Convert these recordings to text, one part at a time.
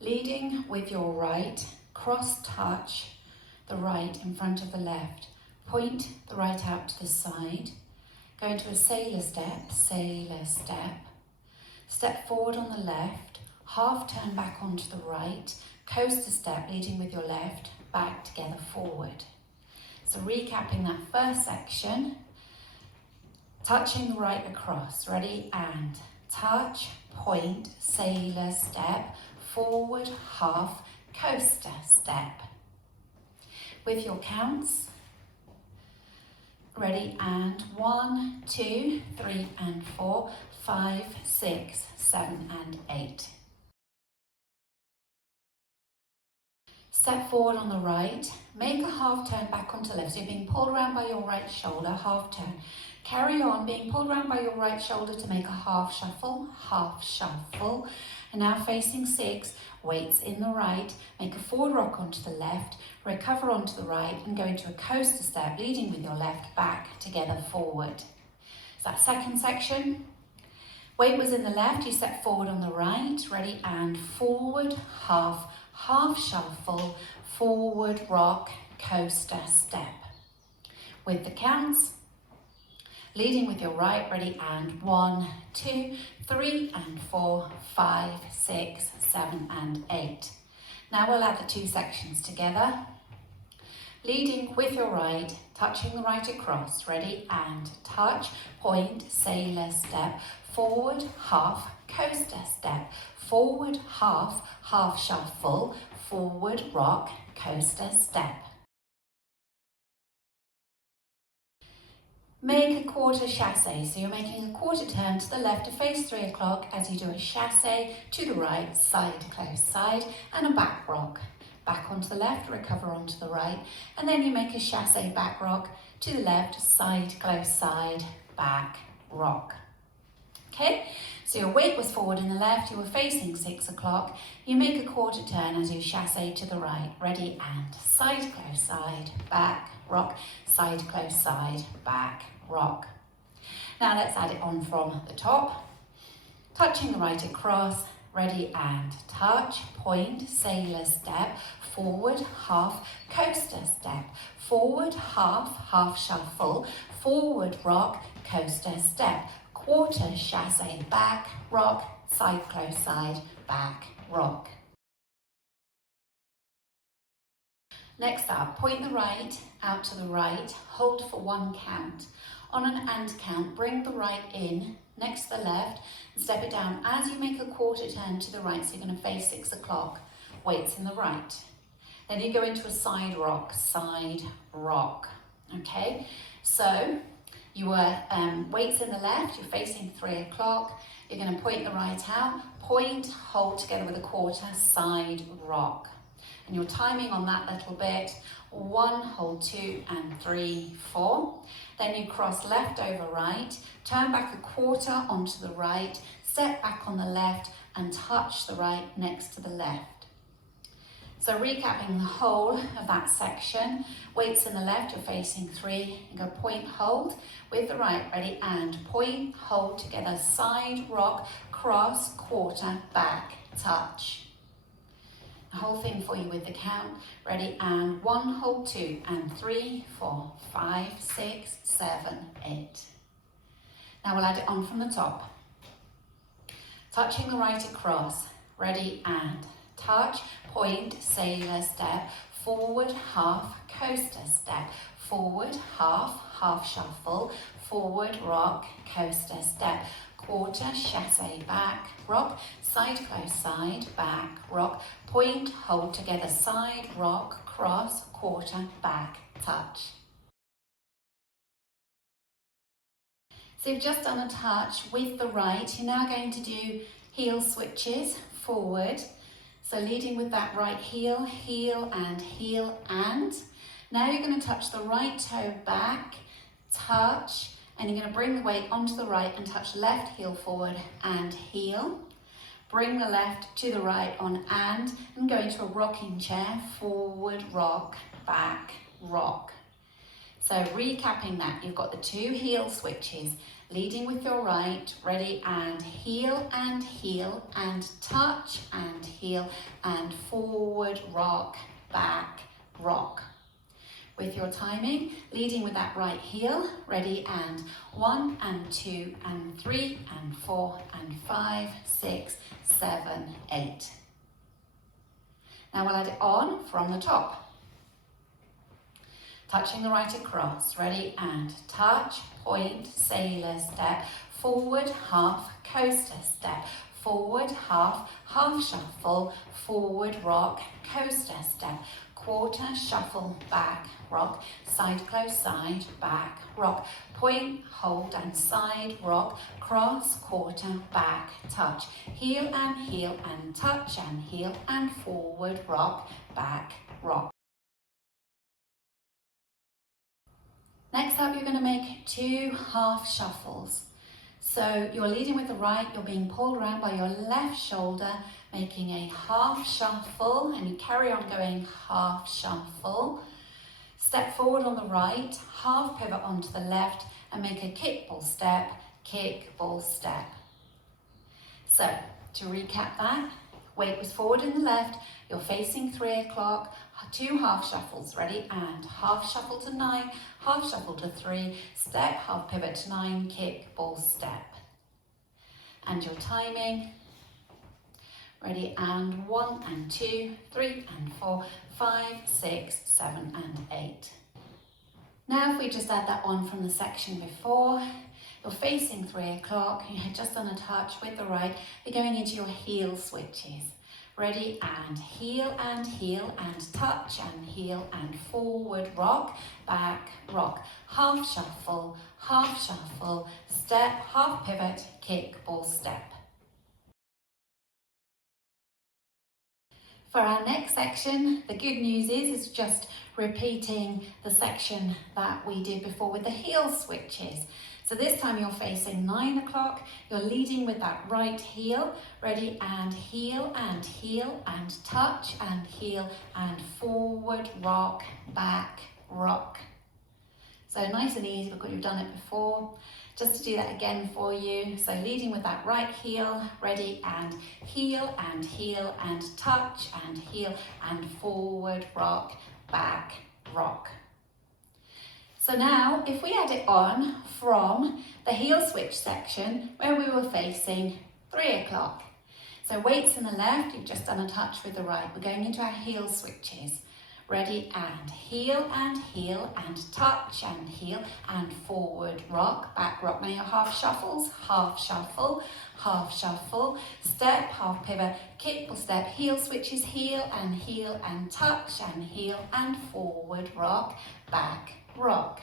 Leading with your right, cross touch the right in front of the left. Point the right out to the side. Go into a sailor step, step forward on the left, half turn back onto the right, coaster step leading with your left, back together forward. So recapping that first section, touching the right across, ready, and touch, point, sailor step, forward, half, coaster step. With your counts, ready, and 1, 2, 3 and 4, 5, 6, 7 and 8. Step forward on the right, make a half turn back onto left, so you're being pulled around by your right shoulder, half turn. Carry on being pulled around by your right shoulder to make a half shuffle, and now facing 6, weights in the right, make a forward rock onto the left, recover onto the right and go into a coaster step, leading with your left, back, together, forward. So that second section, weight was in the left, you step forward on the right, ready, and forward, half shuffle, forward rock, coaster step. With the counts, leading with your right, ready, and 1, 2, 3 and 4, 5, 6, 7 and 8. Now we'll add the two sections together. Leading with your right, touching the right across, ready, and touch, point, sailor step, forward, half, coaster step, forward, half shuffle, forward rock, coaster step. Make a quarter chassé, so you're making a quarter turn to the left to face 3 o'clock as you do a chassé to the right, side, close side, and a back rock. Back onto the left, recover onto the right, and then you make a chassé back rock to the left, side, close side, back, rock. Okay, so your weight was forward in the left, you were facing 6 o'clock, you make a quarter turn as you chassé to the right, ready, and side, close side, back, rock, side, close side, back, rock. Now let's add it on from the top. Touching the right across, ready, and touch, point, sailor step, forward, half, coaster step, forward, half shuffle, forward rock, coaster step, quarter chassé, back, rock, side, close side, back, rock. Next up, point the right out to the right, hold for 1 count. On an and count, bring the right in next to the left and step it down as you make a quarter turn to the right, so you're going to face 6 o'clock, weights in the right. Then you go into a side rock, okay? So you were weights in the left, you're facing 3 o'clock, you're going to point the right out, point, hold together with a quarter, side rock. And your timing on that little bit, 1, hold 2 and 3, 4. Then you cross left over right, turn back a quarter onto the right, step back on the left and touch the right next to the left. So recapping the whole of that section, weights in the left, you're facing 3, you go point, hold, with the right, ready, and point, hold together, side rock, cross, quarter, back, touch. The whole thing for you with the count, ready, and 1, hold 2 and 3, 4, 5, 6, 7, 8. Now we'll add it on from the top. Touching the right across, ready, and touch, point, sailor step, forward, half, coaster step, forward, half shuffle, forward rock, coaster step, quarter chassé, back, rock, side, close side, back, rock, point, hold together, side, rock, cross, quarter, back, touch. So you've just done a touch with the right. You're now going to do heel switches forward. So leading with that right heel, heel and heel and. Now you're going to touch the right toe back, touch, and you're going to bring the weight onto the right and touch left heel forward and heel. Bring the left to the right on and go into a rocking chair, forward rock, back rock. So recapping that, you've got the 2 heel switches, leading with your right, ready, and heel and touch and heel and forward, rock, back, rock. With your timing, leading with that right heel, ready, and 1 and 2 and 3 and 4 and 5, 6, 7, 8. Now we'll add it on from the top. Touching the right across, ready, and touch, point, sailor step, forward, half, coaster step, forward, half, half shuffle, forward, rock, coaster step, quarter, shuffle, back, rock, side close, side, back, rock, point, hold, and side, rock, cross, quarter, back, touch, heel, and touch, and heel, and forward, rock, back, rock. Next up, you're going to make 2 half shuffles. So you're leading with the right, you're being pulled around by your left shoulder, making a half shuffle, and you carry on going half shuffle. Step forward on the right, half pivot onto the left, and make a kick, ball, step, kick, ball, step. So to recap that, weight was forward in the left, you're facing 3 o'clock, 2 half shuffles, ready, and half shuffle to 9, half shuffle to 3, step, half pivot to 9, kick, ball, step. And your timing, ready, and 1 and 2, 3 and 4, 5, 6, 7 and 8. Now if we just add that on from the section before, you're facing 3 o'clock, you had just done a touch with the right, you're going into your heel switches. Ready, and heel and touch and heel and forward, rock, back, rock, half shuffle, step, half pivot, kick, ball, step. For our next section, the good news is it's just repeating the section that we did before with the heel switches. So this time you're facing 9 o'clock, you're leading with that right heel, ready, and heel and touch and heel and forward, rock, back, rock. So nice and easy because you've done it before. Just to do that again for you. So leading with that right heel, ready, and heel and touch and heel and forward, rock, back, rock. So now, if we add it on from the heel switch section where we were facing 3 o'clock. So weights in the left, you've just done a touch with the right. We're going into our heel switches. Ready, and heel and touch and heel and forward, rock, back, rock. Now your half shuffles, half shuffle, step, half pivot, kick, pull, step, heel switches, heel and touch and heel and forward, rock, back, rock.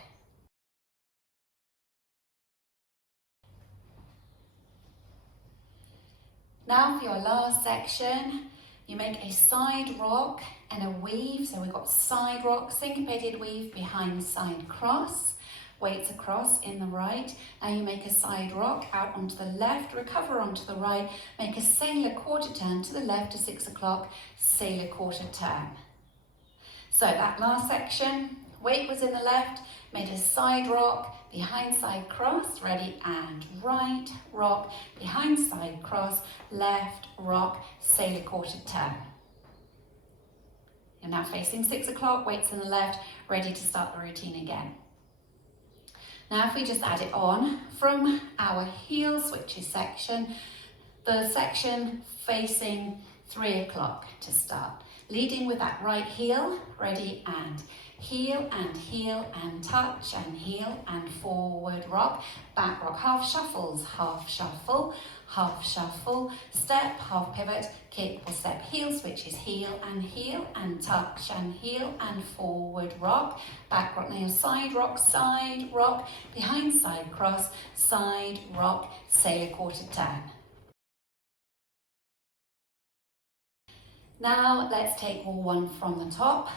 Now for your last section, you make a side rock and a weave. So we've got side rock, syncopated weave behind side cross, weights across in the right. Now you make a side rock out onto the left, recover onto the right, make a sailor quarter turn to the left to 6 o'clock, sailor quarter turn. So that last section, weight was in the left, made a side rock, behind side cross, ready, and right, rock, behind side cross, left, rock, sailor quarter turn. You're now facing 6 o'clock, weights in the left, ready to start the routine again. Now if we just add it on from our heel switches section, the section facing 3 o'clock to start. Leading with that right heel, ready, and heel and touch and heel and forward, rock, back rock, half shuffles, half shuffle, step, half pivot, kick or step, heel switches, heel and touch and heel and forward, rock, back rock. Now your side rock, behind side cross, side rock, sailor quarter turn. Now let's take wall one from the top,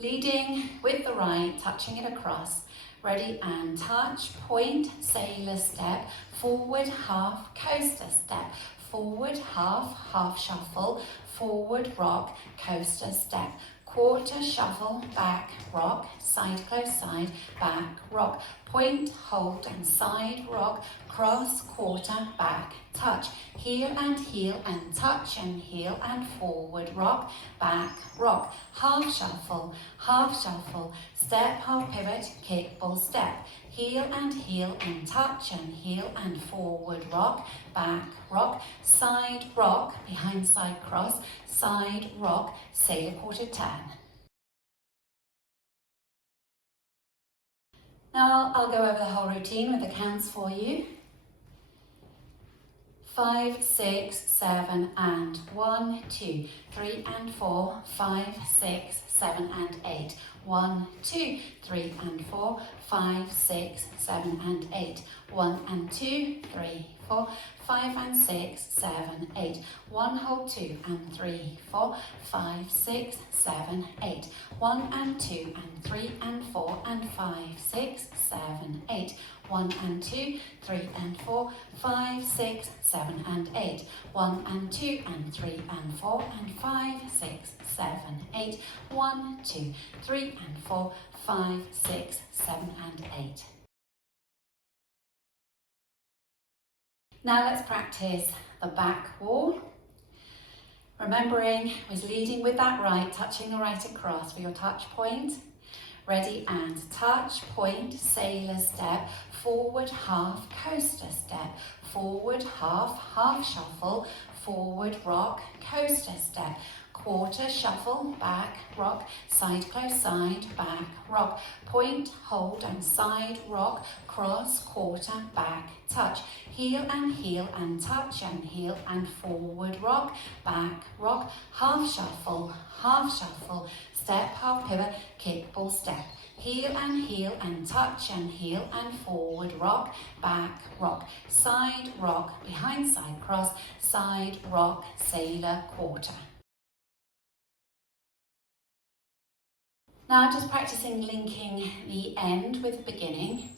leading with the right, touching it across, ready, and touch, point, sailor step, forward half, coaster step, forward half, half shuffle, forward rock, coaster step, quarter shuffle, back, rock, side, close, side, back, rock, point, hold and side, rock, cross, quarter, back, touch, heel and touch and heel and forward, rock, back, rock, half shuffle, step, half pivot, kick, ball, step, heel and touch and heel and forward, rock, back, rock, side, rock, behind side cross, side, rock, sailor quarter turn. Now I'll go over the whole routine with the counts for you. 5, 6, 7 and 1, 2, 3 and 4, 5, 6, 7 and 8. 1, 2, 3 and 4, 5, 6, 7 and 8. 1 and 2, 3, 4, 5 and 6, 7, 8. 1 hold 2 and 3, 4, 5, 6, 7, 8. 1 and 2 and 3 and 4 and 5, 6, 7, 8. 1 and 2, 3 and 4, 5, 6, 7 and 8. 1 and 2 and 3 and 4 and 5, 6, 7, 8. 1, 2, 3 and 4, 5, 6, 7 and 8. Now let's practice the back wall. Remembering, was leading with that right, touching the right across for your touch point. Ready and touch, point, sailor step, forward half, coaster step, forward half, half shuffle, forward rock, coaster step, quarter shuffle, back, rock, side, close, side, back, rock, point, hold and side, rock, cross, quarter, back, touch, heel and touch and heel and forward rock, back, rock, half shuffle, step, half pivot, kick, ball, step, heel and touch and heel and forward rock, back, rock, side, rock, behind side cross, side, rock, sailor, quarter. Now just practicing linking the end with the beginning.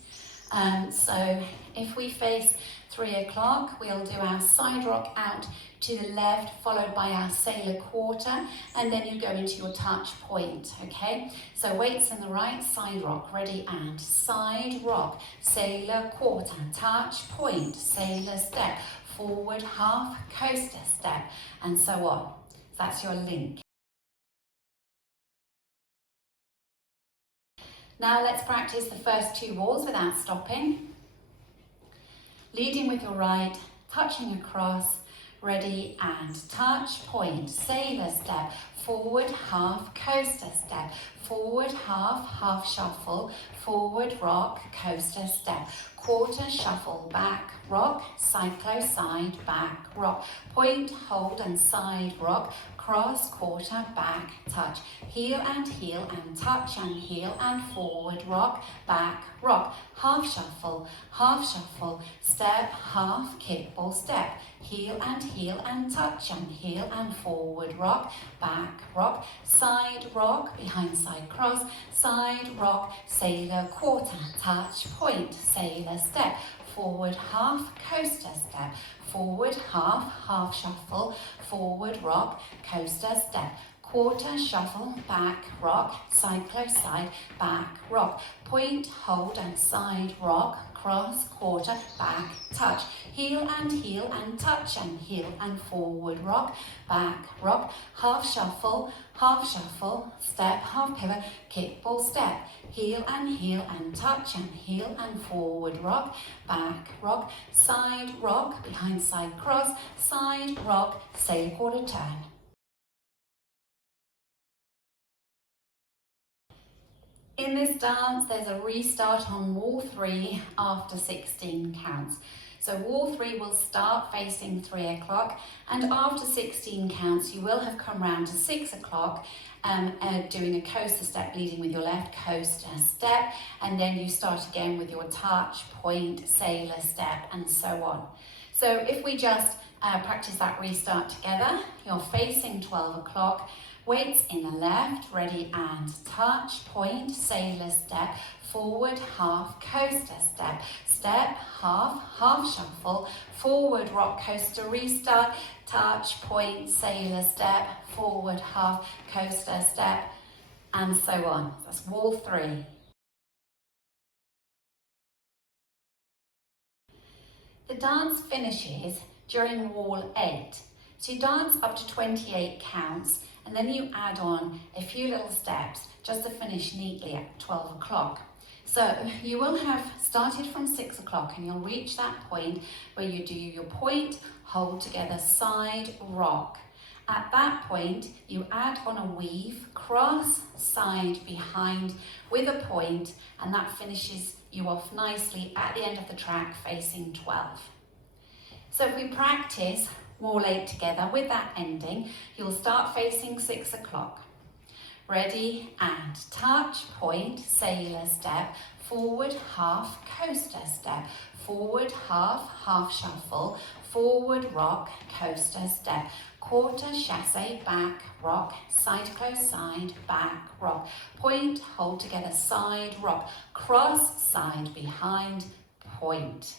So if we face 3 o'clock, we'll do our side rock out to the left, followed by our sailor quarter, and then you go into your touch point, okay? So weights in the right, side rock, ready and side rock, sailor quarter, touch point, sailor step, forward half, coaster step, and so on. So that's your link. Now let's practice the first 2 walls without stopping. Leading with your right, touching across, ready and touch, point, sailor step, forward half, coaster step, forward half, half shuffle, forward rock, coaster step, quarter shuffle, back, rock, side, close, side, back, rock, point, hold and side rock, cross, quarter, back, touch, heel and touch and heel and forward rock, back, rock, half shuffle, step, half, kick, ball, step, heel and touch and heel and forward rock, back, rock, side rock, behind side cross, side rock, sailor quarter, touch, point, sailor step, forward half, coaster step, forward half, half shuffle, forward rock, coaster step, quarter shuffle, back rock, side close side, back rock, point, hold and side rock, cross, quarter, back, touch, heel and touch and heel and forward rock, back rock, half shuffle, step, half pivot, kick, ball, step, heel and touch and heel and forward rock, back rock, side rock, behind side cross, side rock, sailor quarter turn. In this dance, there's a restart on wall 3 after 16 counts. So wall 3 will start facing 3 o'clock, and after 16 counts, you will have come round to 6 o'clock, doing a coaster step, leading with your left, coaster step, and then you start again with your touch, point, sailor step, and so on. So if we just practice that restart together, you're facing 12 o'clock, weights in the left, ready and touch, point, sailor step, forward half, coaster step, step, half, half shuffle, forward rock, coaster restart, touch, point, sailor step, forward half, coaster step, and so on. That's wall 3. The dance finishes during wall 8. So you dance up to 28 counts, and then you add on a few little steps just to finish neatly at 12 o'clock. So you will have started from 6 o'clock and you'll reach that point where you do your point, hold together, side, rock. At that point, you add on a weave, cross, side, behind with a point, and that finishes you off nicely at the end of the track facing 12. So if we practice wall 8 together with that ending, you'll start facing 6 o'clock. Ready and touch, point, sailor step, forward, half, coaster step, forward, half, half shuffle, forward, rock, coaster step, quarter, chassé, back, rock, side close, side, back, rock, point, hold together, side, rock, cross, side, behind, point.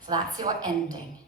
So that's your ending.